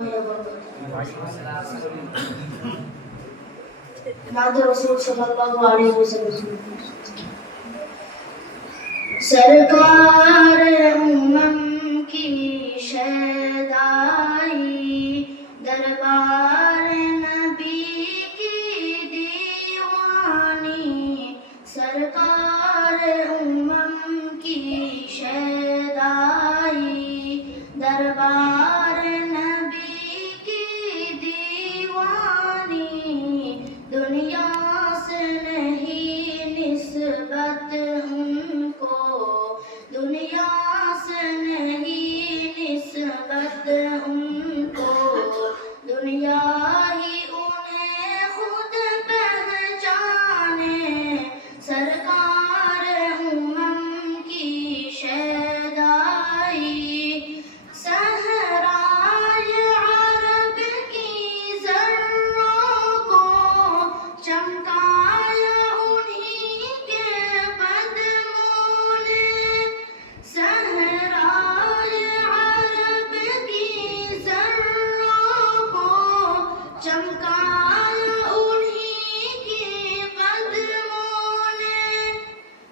रसूल सल्लल्लाहु अलैहि वसल्लम सरकार उम्मम की शहदाई दरबार नबी की दीवानी सरकार उम्मम की शहदाई दरबार नबी की दीवानी दुनिया से नहीं निस्बत उनको दुनिया से नहीं निस्बत उनको दुनिया ही उन्हें खुद पहचाने सरकार उम्मम की शहदाई सहराय अरब की ज़र्रों को चमकाया उन्हीं के कदमों ने सहराय अरब की ज़र्रों को चमकाया उन्हीं के कदमों ने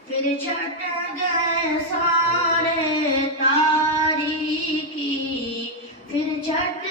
फिर छट गए सारे तारीकी फिर छट